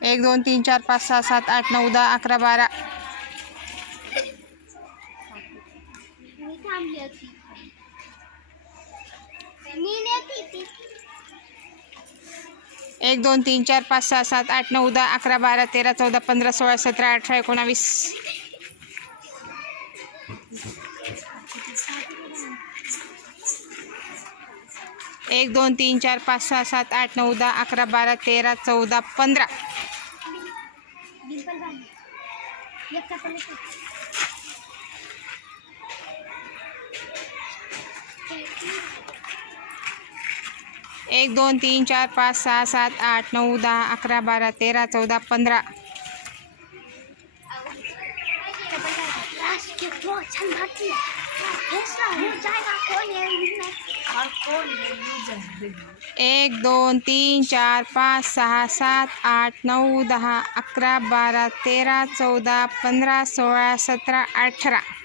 1 2 3 4 5 6 7 8 9 10 11 12 1 2 3 4 5 6 7 8 9 10 11 12 13 14 15 16 17 18 19 1 2 3 4 5 6 7 8 9 10 11 12 13 14 15 1 2 3 4 5 6 7 8 9 10 11 12 13 14 15 1 2 3 4 5 6 7 8 9 10 11 12 13 14 15 16 17 18